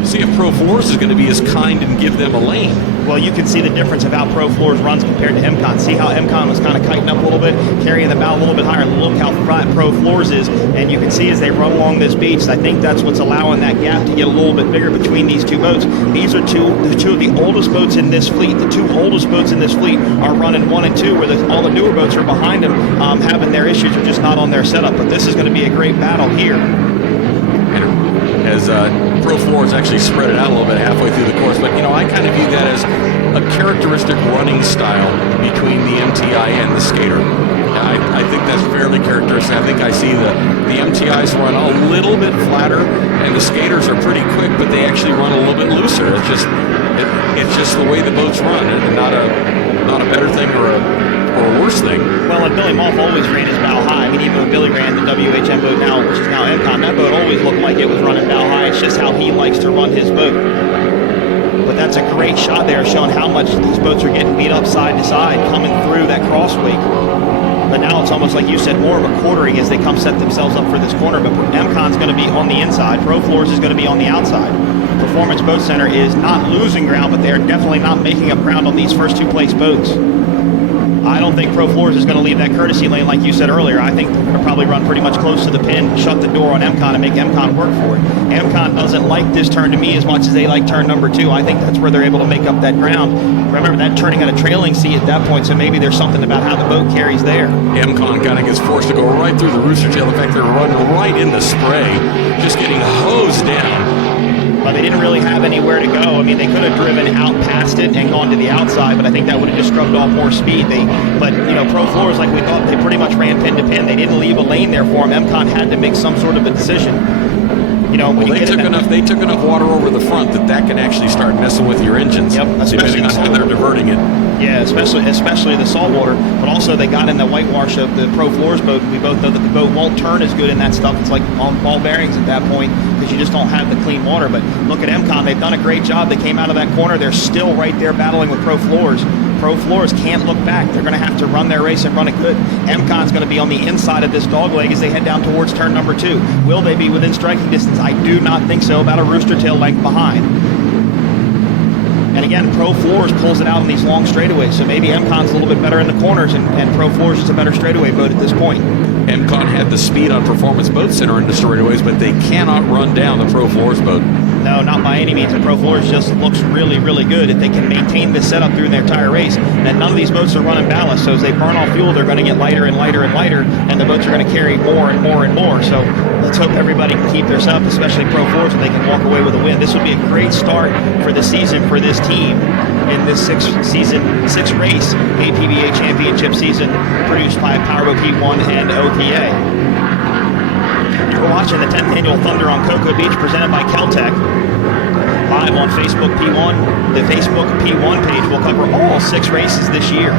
See if Pro Floors is going to be as kind and give them a lane. Well, you can see the difference of how Pro Floors runs compared to MCon. See how MCon was kind of kiting up a little bit, carrying the bow a little bit higher. Look how flat Pro Floors is, and you can see as they run along this beach, I think that's what's allowing that gap to get a little bit bigger between these two boats. These are two of the oldest boats in this fleet. The two oldest boats in this fleet are running 1 and 2, where all the newer boats are behind them, having their issues or just not on their setup. But this is going to be a great battle here. As Pro Floors actually spread it out a little bit halfway through the course, but I kind of view that as a characteristic running style between the MTI and the skater. I think that's fairly characteristic. I think I see the MTIs run a little bit flatter, and the skaters are pretty quick, but they actually run a little bit looser. It's just the way the boats run, and not a better thing or a worse thing. Well, and Billy Moff always ran his bow high. I mean, even when Billy ran the WHM boat now, which is now MCon, that boat always looked like it was running bow high. It's just how he likes to run his boat. But that's a great shot there, showing how much these boats are getting beat up side to side, coming through that crosswake. But now it's almost like you said, more of a quartering as they come set themselves up for this corner. But MCon's going to be on the inside. Pro Floors is going to be on the outside. Performance Boat Center is not losing ground, but they are definitely not making up ground on these first 2 place boats. I don't think Pro Floors is going to leave that courtesy lane like you said earlier. I think they're going to probably run pretty much close to the pin, shut the door on MCon, and make MCon work for it. MCon doesn't like this turn to me as much as they like turn number 2. I think that's where they're able to make up that ground. Remember, that turning at a trailing C at that point, so maybe there's something about how the boat carries there. MCon kind of gets forced to go right through the rooster tail. In fact, they're running right in the spray, just getting hosed down. But they didn't really have anywhere to go. I mean, they could have driven out past it and gone to the outside, but I think that would have just scrubbed off more speed. But Pro Floors, like we thought, they pretty much ran pin to pin. They didn't leave a lane there for them. MCon had to make some sort of a decision. They took enough water over the front that can actually start messing with your engines. Yep, depending on how they're diverting it. Yeah, especially the saltwater. But also they got in the whitewash of the Pro Floors boat. We both know that the boat won't turn as good in that stuff. It's like on ball bearings at that point because you just don't have the clean water. But look at MCon. They've done a great job. They came out of that corner. They're still right there battling with Pro Floors. Pro Floors can't look back. They're going to have to run their race and run it good. MCon's going to be on the inside of this dogleg as they head down towards turn number 2. Will they be within striking distance? I do not think so. About a rooster tail length behind. And again, Pro Floors pulls it out in these long straightaways, so maybe MCon's a little bit better in the corners, and Pro Floors is a better straightaway boat at this point. MCon had the speed on Performance Boat Center in the straightaways, but they cannot run down the Pro Floors boat. No, not by any means. The Pro Floors just looks really, really good if they can maintain this setup through their entire race. And none of these boats are running ballast, so as they burn off fuel, they're going to get lighter and lighter and lighter, and the boats are going to carry more and more and more. So let's hope everybody can keep their setup, especially Pro Floors, and they can walk away with a win. This would be a great start for the season for this team in this 6-race APBA championship season produced by Powerboat P1 and OPA. You're watching the 10th Annual Thunder on Cocoa Beach presented by Keltec. Live on Facebook P1. The Facebook P1 page will cover all 6 races this year.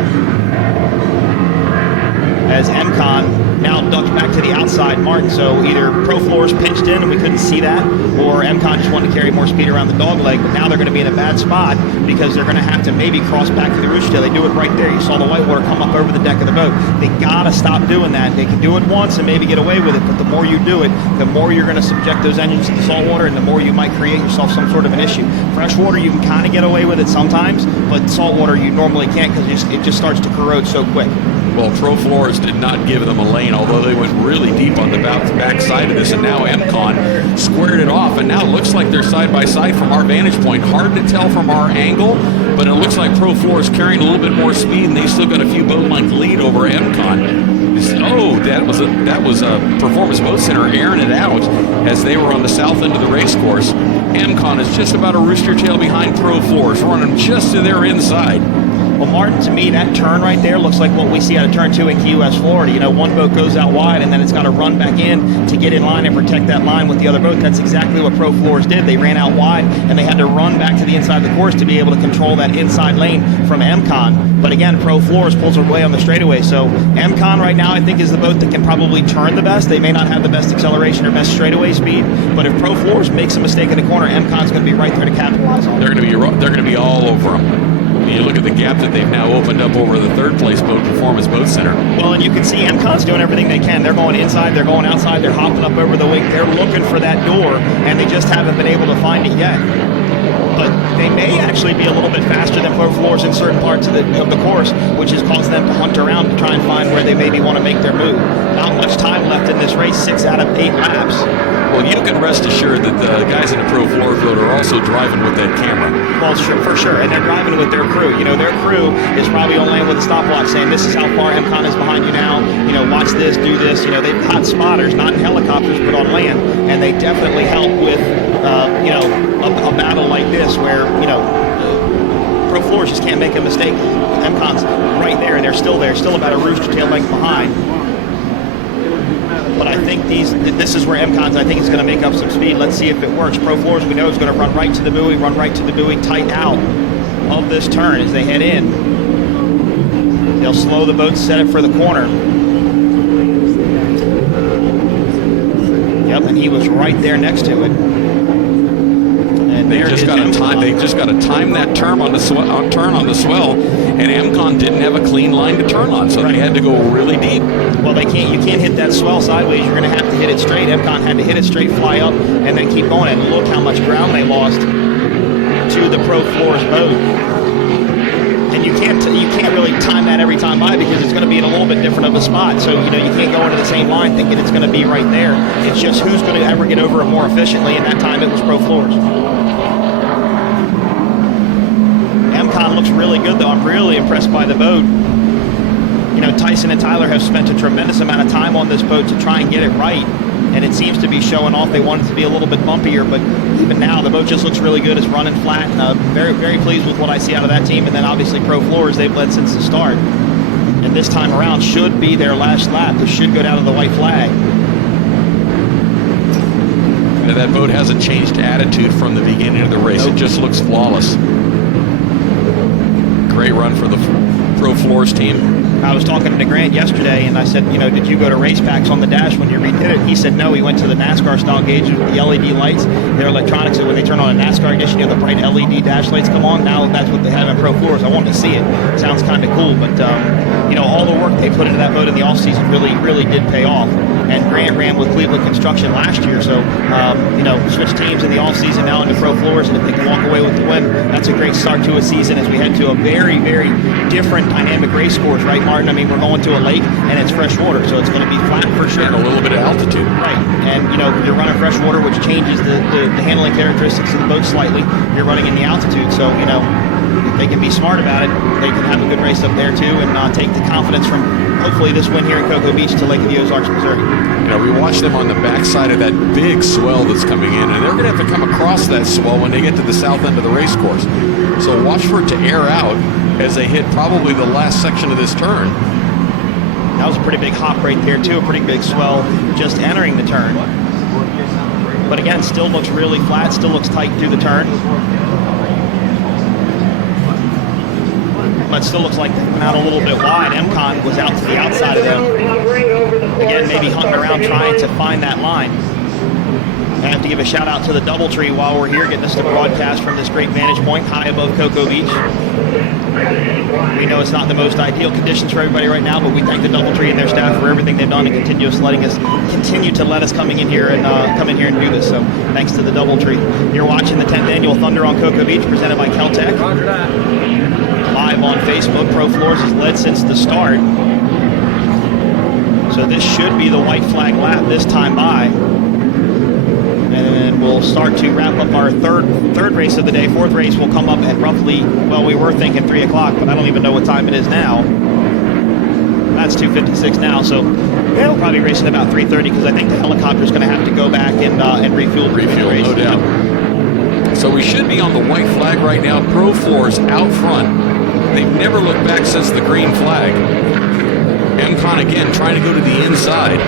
As MCon now ducked back to the outside mark, so either Pro Floors pinched in and we couldn't see that, or MCon just wanted to carry more speed around the dogleg, but now they're going to be in a bad spot because they're going to have to maybe cross back to the rooster tail. They do it right there. You saw the whitewater come up over the deck of the boat. They got to stop doing that. They can do it once and maybe get away with it, but the more you do it, the more you're going to subject those engines to the saltwater, and the more you might create yourself some sort of an issue. Freshwater, you can kind of get away with it sometimes, but saltwater you normally can't because it just starts to corrode so quick. Well, Pro Floors did not give them a lane clean, although they went really deep on the back side of this, and now MCon squared it off, and now it looks like they're side by side from our vantage point. Hard to tell from our angle, but it looks like Pro Floor is carrying a little bit more speed, and they still got a few boat length lead over MCon. Oh, that was a Performance Boat Center airing it out as they were on the south end of the race course. MCon is just about a rooster tail behind Pro Floors, running just to their inside. Well, Martin, to me, that turn right there looks like what we see out of turn 2 in Key West, Florida. You know, one boat goes out wide, and then it's got to run back in to get in line and protect that line with the other boat. That's exactly what Pro Floors did. They ran out wide, and they had to run back to the inside of the course to be able to control that inside lane from MCon. But again, Pro Floors pulls away on the straightaway. So MCon right now, I think, is the boat that can probably turn the best. They may not have the best acceleration or best straightaway speed, but if Pro Floors makes a mistake in the corner, MCon's going to be right there to capitalize on it. They're going to be all over them. You look at the gap that they've now opened up over the third place boat, Performance Boat Center. Well, and you can see MCon's doing everything they can. They're going inside, they're going outside, they're hopping up over the wing. They're looking for that door, and they just haven't been able to find it yet. But they may actually be a little bit faster than Pro Floors in certain parts of the course, which has caused them to hunt around to try and find where they maybe want to make their move. Not much time left in this race, 6 out of 8 laps. Well, you can rest assured that the guys in the Pro Floors boat are also driving with that camera. Well, for sure, and they're driving with their crew. You know, their crew is probably on land with a stopwatch saying, this is how far MCon is behind you now. You know, watch this, do this. You know, they've got spotters, not in helicopters, but on land, and they definitely help with, you know, a battle like this where, you know, Pro Floors just can't make a mistake. MCon's right there, and they're still there, still about a rooster tail length behind. But I think this is where MCon's, I think, is going to make up some speed. Let's see if it works. Pro Floors, we know, is going to run right to the buoy, tight out of this turn as they head in. They'll slow the boat, set it for the corner. Yep, and he was right there next to it. They just got to time that turn on the swell, and MCon didn't have a clean line to turn on, so they had to go really deep. Well, you can't hit that swell sideways. You're going to have to hit it straight. MCon had to hit it straight, fly up, and then keep going. And look how much ground they lost to the Pro Floors boat. And you can't really time that every time by because it's going to be in a little bit different of a spot. So, you know, you can't go into the same line thinking it's going to be right there. It's just who's going to ever get over it more efficiently, and that time it was Pro Floors. MCon looks really good, though. I'm really impressed by the boat. You know, Tyson and Tyler have spent a tremendous amount of time on this boat to try and get it right, and it seems to be showing off. They want it to be a little bit bumpier, but even now the boat just looks really good. It's running flat. Very, very pleased with what I see out of that team. And then obviously Pro Floors, they've led since the start, and this time around should be their last lap. This should go down to the white flag. And that boat hasn't changed attitude from the beginning of the race. Nope. It just looks flawless. Great run for the Pro Floors team. I was talking to Grant yesterday, and I said, you know, did you go to race packs on the dash when you redid it? He said no. He went to the NASCAR style gauges with the LED lights. Their electronics, and when they turn on a NASCAR edition, you know, the bright LED dash lights come on. Now that's what they have in Pro Floors. I wanted to see it. Sounds kind of cool, but you know, all the work they put into that boat in the off season really did pay off. And Grant ran with Cleveland Construction last year, so you know, switch teams in the off season now into Pro Floors, and if they can walk away with the win, that's a great start to a season as we head to a very, very different dynamic race course, right, Martin? I mean, we're going to a lake and it's fresh water, so it's going to be flat for sure. And a little bit of altitude. Right, and you know, you're running fresh water, which changes the handling characteristics of the boat slightly. You're running in the altitude, so you know, if they can be smart about it, they can have a good race up there too, and take the confidence from hopefully this win here in Cocoa Beach to Lake of the Ozarks, Missouri. You know, we watch them on the backside of that big swell that's coming in, and they're going to have to come across that swell when they get to the south end of the race course. So watch for it to air out as they hit probably the last section of this turn. That was a pretty big hop right there too, a pretty big swell just entering the turn. But again, still looks really flat, still looks tight through the turn. But still looks like they went out a little bit wide. MCon was out to the outside of them. Again, maybe hunting around trying to find that line. I have to give a shout out to the DoubleTree while we're here, getting us to broadcast from this great vantage point high above Cocoa Beach. We know it's not the most ideal conditions for everybody right now, but we thank the DoubleTree and their staff for everything they've done and continue to let us come in here and do this. So thanks to the DoubleTree. You're watching the 10th annual Thunder on Cocoa Beach, presented by Keltec. Live on Facebook. Pro Floors has led since the start. So this should be the white flag lap this time by. And then we'll start to wrap up our third race of the day. Fourth race will come up at roughly, well, we were thinking 3 o'clock, but I don't even know what time it is now. That's 2:56 now, so we'll probably race at about 3:30 because I think the helicopter's going to have to go back and refuel the race. No doubt. So we should be on the white flag right now. Pro 4's out front. They've never looked back since the green flag. MCON again trying to go to the inside.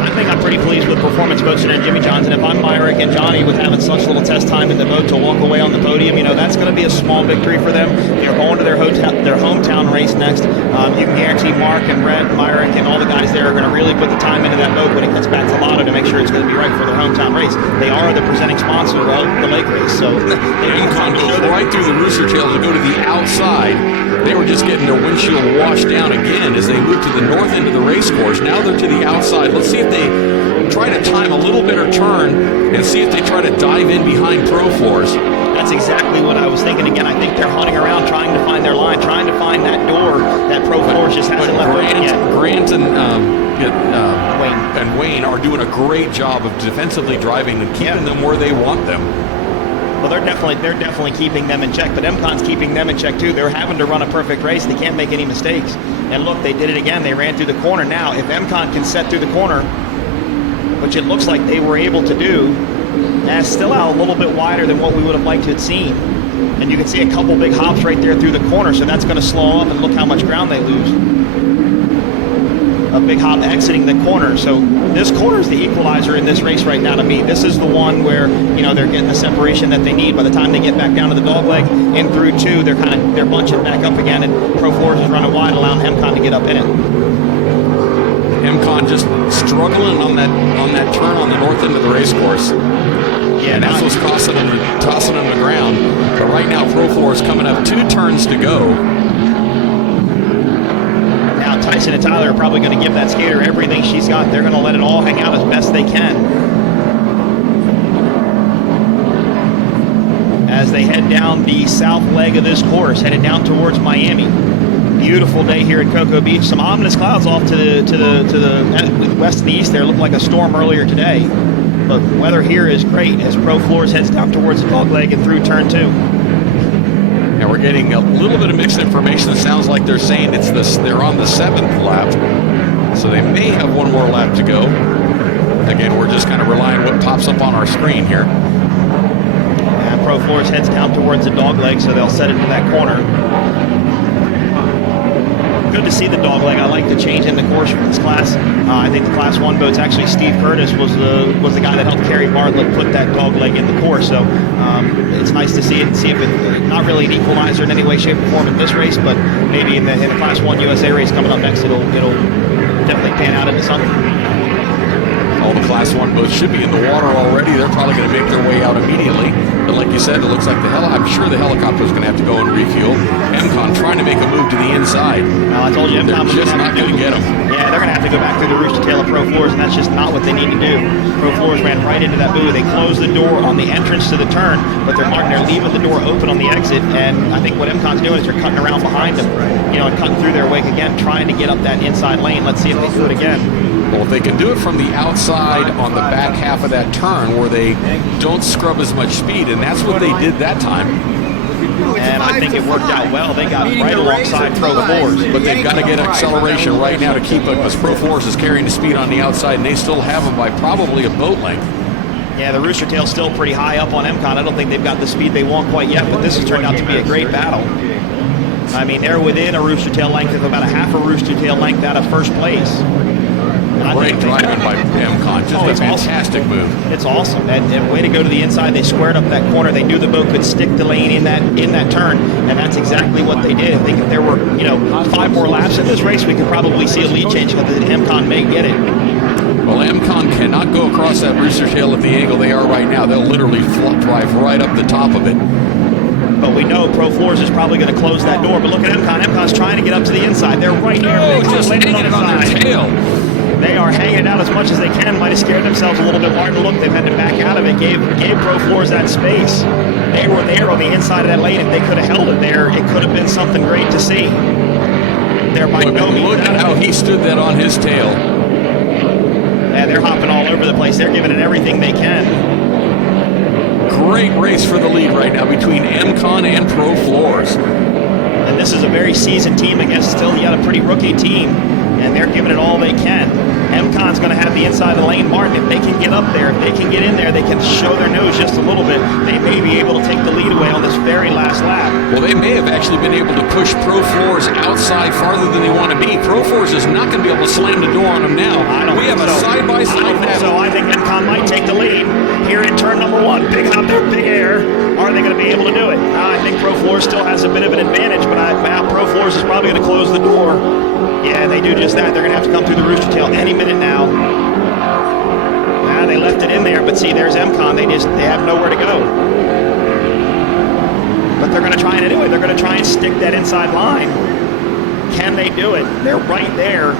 I think I'm pretty pleased with Performance Boats and Jimmy Johnson. If I'm Myrick and Johnny with having such little test time in the boat to walk away on the podium, that's going to be a small victory for them. They're going to their hometown race next. You can guarantee Mark and Brett, Myrick, and all the guys there are going to really put the time into that boat when it gets back to Lotto to make sure it's going to be right for their hometown race. They are the presenting sponsor of the lake race, so MCON goes right through the Rooster Tail to go to the outside. They were just getting their windshield washed down again as they moved to the north end of the race course. Now they're to the outside. Let's see if they try to time a little better turn and see if they try to dive in behind Pro 4's. That's exactly what I was thinking. Again, I think they're hunting around trying to find their line, trying to find that door that Pro 4's just hasn't left open yet. Grant and Wayne are doing a great job of defensively driving and keeping them where they want them. Well, they're definitely keeping them in check, but MCON's keeping them in check too. They're having to run a perfect race. They can't make any mistakes. And look, they did it again. They ran through the corner. Now, if MCON can set through the corner, which it looks like they were able to do, that's still out a little bit wider than what we would have liked to have seen. And you can see a couple big hops right there through the corner, so that's going to slow up, and look how much ground they lose. A big hop exiting the corner. So this corner is the equalizer in this race right now to me. This is the one where, they're getting the separation that they need. By the time they get back down to the dogleg in through 2, they're bunching back up again, and Pro 4's is running wide, allowing MCON to get up in it. MCON just struggling on that turn on the north end of the race course. Yeah, and that's what's tossing them to ground. But right now, Pro 4 is coming up 2 turns to go. Now Tyson and Tyler are probably going to give that skater everything she's got. They're going to let it all hang out as best they can as they head down the south leg of this course, headed down towards Miami. Beautiful day here at Cocoa Beach. Some ominous clouds off to the west and the east there. Looked like a storm earlier today. But weather here is great as Pro 4's heads down towards the dogleg and through turn 2. Now we're getting a little bit of mixed information. It sounds like they're saying they're on the 7th lap. So they may have one more lap to go. Again, we're just kind of relying on what pops up on our screen here. And Pro 4's heads down towards the dogleg, so they'll set into that corner. Good to see the dogleg. I like the change in the course for this class. I think the Class 1 boats, actually Steve Curtis was the guy that helped Kerry Bartlett put that dogleg in the course. So it's nice to see it. See if it, not really an equalizer in any way, shape, or form in this race, but maybe in the Class 1 USA race coming up next, it'll definitely pan out into something. All the Class 1 boats should be in the water already. They're probably going to make their way out immediately. But like you said, it looks like I'm sure the helicopter is going to have to go and refuel. MCON trying to make a move to the inside. Well, I told you, MCON they're just not going to get them. Yeah, they're going to have to go back through the Rooster Tail of Pro 4's, and that's just not what they need to do. Pro 4's ran right into that buoy. They closed the door on the entrance to the turn, but they're leaving the door open on the exit, and I think what MCON's doing is they're cutting around behind them, and cutting through their wake again, trying to get up that inside lane. Let's see if they do it again. Well, if they can do it from the outside on the back half of that turn where they don't scrub as much speed, and that's what they did that time. And I think it worked out well. They got right alongside Pro 4's. But they've got to get acceleration right now to keep up, because Pro 4's is carrying the speed on the outside, and they still have them by probably a boat length. Yeah, the Rooster Tail's still pretty high up on MCON. I don't think they've got the speed they want quite yet, but this has turned out to be a great battle. I mean, they're within a Rooster Tail length of about a half a Rooster Tail length out of first place. Great driving by MCON. Just a fantastic move. It's awesome. And way to go to the inside. They squared up that corner. They knew the boat could stick the lane in that turn, and that's exactly what they did. I think if there were 5 more laps in this race, we could probably see a lead change, because MCON may get it. Well, MCON cannot go across that Rooster Tail at the angle they are right now. They'll literally drive right up the top of it. But we know Pro 4's is probably going to close that door. But look at MCON. MCON's trying to get up to the inside. They're right here. Oh, just hanging it on their tail. They are hanging out as much as they can. Might have scared themselves a little bit. Martin, look, they've had to back out of it. Gave Pro 4's that space. They were there on the inside of that lane. If they could have held it there, it could have been something great to see. They're by no means look at how he stood that on his tail. Yeah, they're hopping all over the place. They're giving it everything they can. Great race for the lead right now between MCon and Pro Floors. And this is a very seasoned team against still yet a pretty rookie team, and they're giving it all they can. MCon's going to have the inside of the lane. Martin, if they can get up there, if they can get in there, they can show their nose just a little bit. They may be able to take the lead away on this very last lap. Well, they may have actually been able to push Pro Floors outside farther than they want to be. Pro Floors is not going to be able to slam the door on them now. We have a side-by-side battle. So I think MCon might take the lead here in turn number 1. Big hop there, big air. Are they going to be able to do it? I think Pro Floors still has a bit of an advantage, but Pro Floors is probably going to close the door. Yeah, they do just that. They're going to have to come through the rooster tail any minute now. Now they left it in there, but see, there's MCon. They have nowhere to go. But they're going to try it anyway. They're going to try and stick that inside line. Can they do it? They're right there.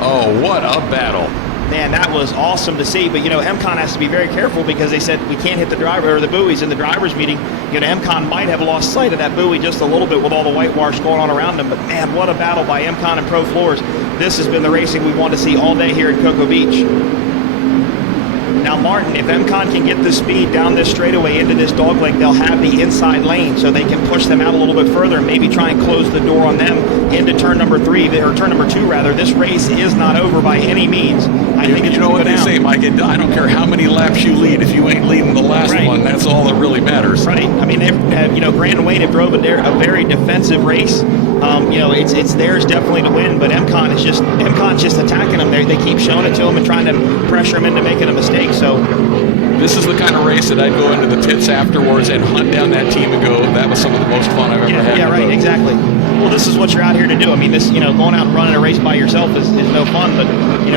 Oh, what a battle. Man, that was awesome to see. But, MCon has to be very careful because they said we can't hit the driver or the buoys in the driver's meeting. MCon might have lost sight of that buoy just a little bit with all the whitewash going on around them. But, man, what a battle by MCon and Pro Floors. This has been the racing we want to see all day here at Cocoa Beach. Now, Martin, if MCon can get the speed down this straightaway into this dogleg, they'll have the inside lane so they can push them out a little bit further and maybe try and close the door on them into turn number 3, or turn number 2, rather. This race is not over by any means. I think it's what they say, Mike. I don't care how many laps you lead. If you ain't leading the last one, that's all that really matters. Right. I mean, Grant and Wayne have drove a very defensive race. It's theirs definitely to win, but MCon's just attacking them. They keep showing it to them and trying to pressure them into making a mistake. So this is the kind of race that I'd go into the pits afterwards and hunt down that team and go, that was some of the most fun I've ever had. Yeah, right, exactly. Well, this is what you're out here to do. I mean, this, going out and running a race by yourself is no fun, but,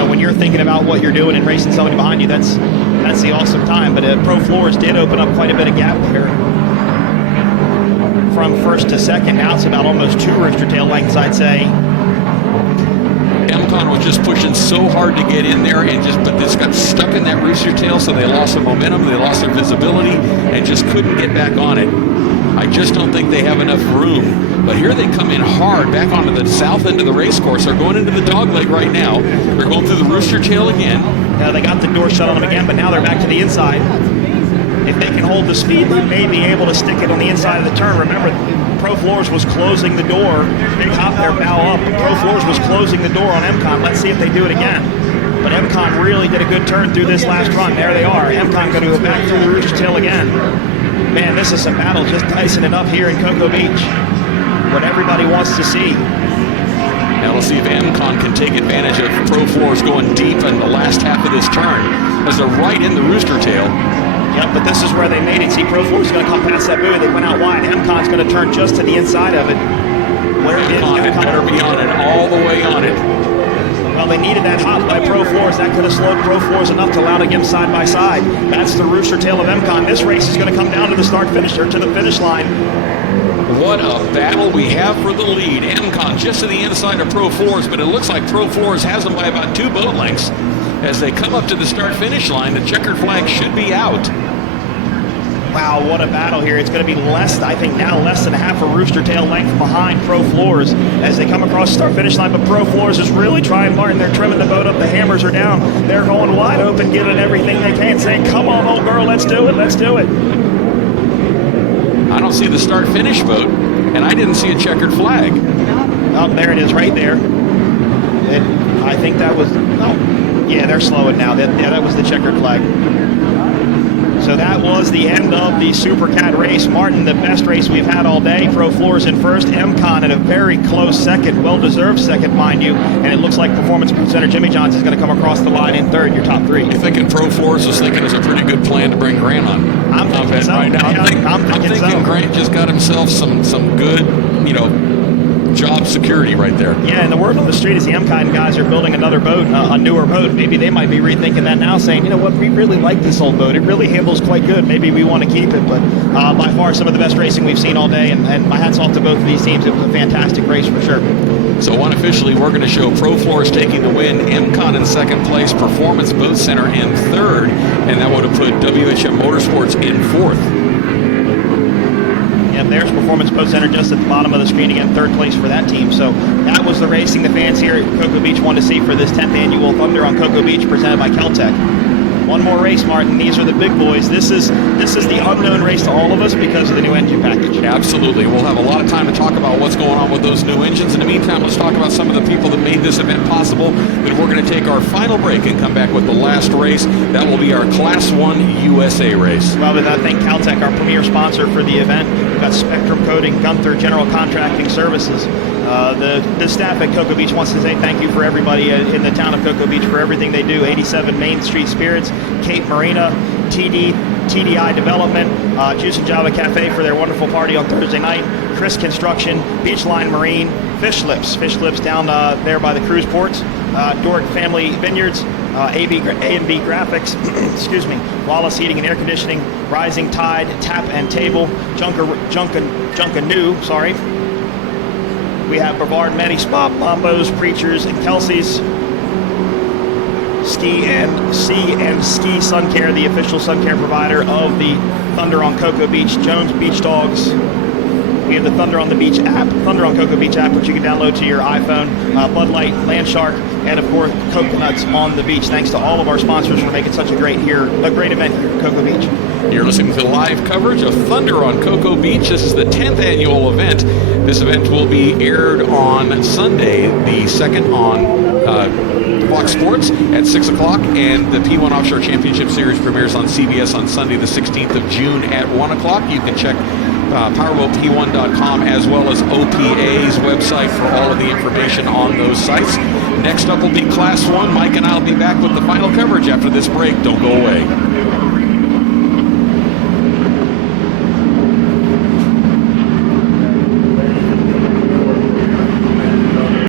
when you're thinking about what you're doing and racing somebody behind you, that's the awesome time. But Pro Floors did open up quite a bit of gap there from first to second. Now it's about almost 2 rooster tail lengths, I'd say. MCon was just pushing so hard to get in there but this got stuck in that rooster tail, so they lost their momentum, they lost their visibility, and just couldn't get back on it. I just don't think they have enough room. But here they come in hard back onto the south end of the race course. They're going into the dogleg right now. They're going through the rooster tail again. Now they got the door shut on them again, but now they're back to the inside. If they can hold the speed, they may be able to stick it on the inside of the turn. Remember, Pro Floors was closing the door. Big hop there, bow up. Pro Floors was closing the door on MCon. Let's see if they do it again. But MCon really did a good turn through this last run. There they are. MCon going to go back through the rooster tail again. Man, this is some battle just dicing it up here in Cocoa Beach. What everybody wants to see. Now let's see if MCon can take advantage of Pro Floors going deep in the last half of this turn, as they're right in the rooster tail. Yep, but this is where they made it. See, Pro Floors is going to come past that buoy. They went out wide. MCon's going to turn just to the inside of it. Where it is, MCon better be on it, all the way on it. Well, they needed that hop by Pro Floors. That could have slowed Pro Floors enough to allow to get them side by side. That's the rooster tail of MCon. This race is going to come down to the start-finish, or to the finish line. What a battle we have for the lead. MCon just to the inside of Pro Floors, but it looks like Pro Floors has them by about 2 boat lengths. As they come up to the start-finish line, the checkered flag should be out. Wow, what a battle here. It's going to be less than a half a rooster tail length behind Pro Floors as they come across the start-finish line. But Pro Floors is really trying, Martin. They're trimming the boat up. The hammers are down. They're going wide open, giving everything they can, saying, come on, old girl, let's do it, let's do it. I don't see the start-finish boat, and I didn't see a checkered flag. Oh, there it is, right there. I think that was, yeah, they're slowing now. That was the checkered flag. So that was the end of the Super Cat race. Martin, the best race we've had all day. Pro Floors in first. MCon in a very close second. Well-deserved second, mind you. And it looks like Performance Center Jimmy Johns is going to come across the line in third, your top 3. You're thinking Pro Floors was thinking it's a pretty good plan to bring Grant on. I'm thinking so. Right now. I'm thinking Grant just got himself some good, job security right there. Yeah, and the word on the street is the MCon guys are building another boat, a newer boat. Maybe they might be rethinking that now, saying, you know what, we really like this old boat. It really handles quite good. Maybe we want to keep it. But by far, some of the best racing we've seen all day. And my hat's off to both of these teams. It was a fantastic race for sure. So unofficially, we're going to show Pro Floors taking the win, MCon in second place, Performance Boat Center in third, and that would have put WHM Motorsports in fourth. Yeah, lineup. There's Performance Pro Center just at the bottom of the screen again, third place for that team. So that was the racing the fans here at Cocoa Beach wanted to see for this 10th annual Thunder on Cocoa Beach presented by Kel-Tec. One more race, Martin. These are the big boys. This is the unknown race to all of us because of the new engine package. Absolutely. We'll have a lot of time to talk about what's going on with those new engines. In the meantime, let's talk about some of the people that made this event possible. Then we're going to take our final break and come back with the last race. That will be our Class 1 USA race. Well, with that, thank Kel-Tec, our premier sponsor for the event. We've got Spectrum Coating, Gunther General Contracting Services. The staff at Cocoa Beach wants to say thank you for everybody in the town of Cocoa Beach for everything they do. 87 Main Street Spirits, Cape Marina, TDI Development, Juice and Java Cafe for their wonderful party on Thursday night, Chris Construction, Beachline Marine, Fish Lips down there by the cruise ports, Doric Family Vineyards, A&B Graphics, excuse me, Wallace Heating and Air Conditioning, Rising Tide, Tap and Table, Junkanoo, sorry. We have Brevard, Manny Spa, Bombos, Preachers, and Kelsey's. Ski Sun Care, the official sun care provider of the Thunder on Cocoa Beach, Jones Beach Dogs. We have the Thunder on the Beach app, Thunder on Cocoa Beach app, which you can download to your iPhone, Bud Light, Landshark, and of course Coconuts on the Beach. Thanks to all of our sponsors for making such a great event here at Cocoa Beach. You're listening to live coverage of Thunder on Cocoa Beach. This is the 10th annual event. This event will be aired on Sunday, the 2nd on Fox Sports at 6 o'clock, and the P1 Offshore Championship Series premieres on CBS on Sunday, the 16th of June at 1 o'clock. You can check PowerboatP1.com as well as OPA's website for all of the information on those sites. Next up will be Class 1. Mike and I will be back with the final coverage after this break. Don't go away.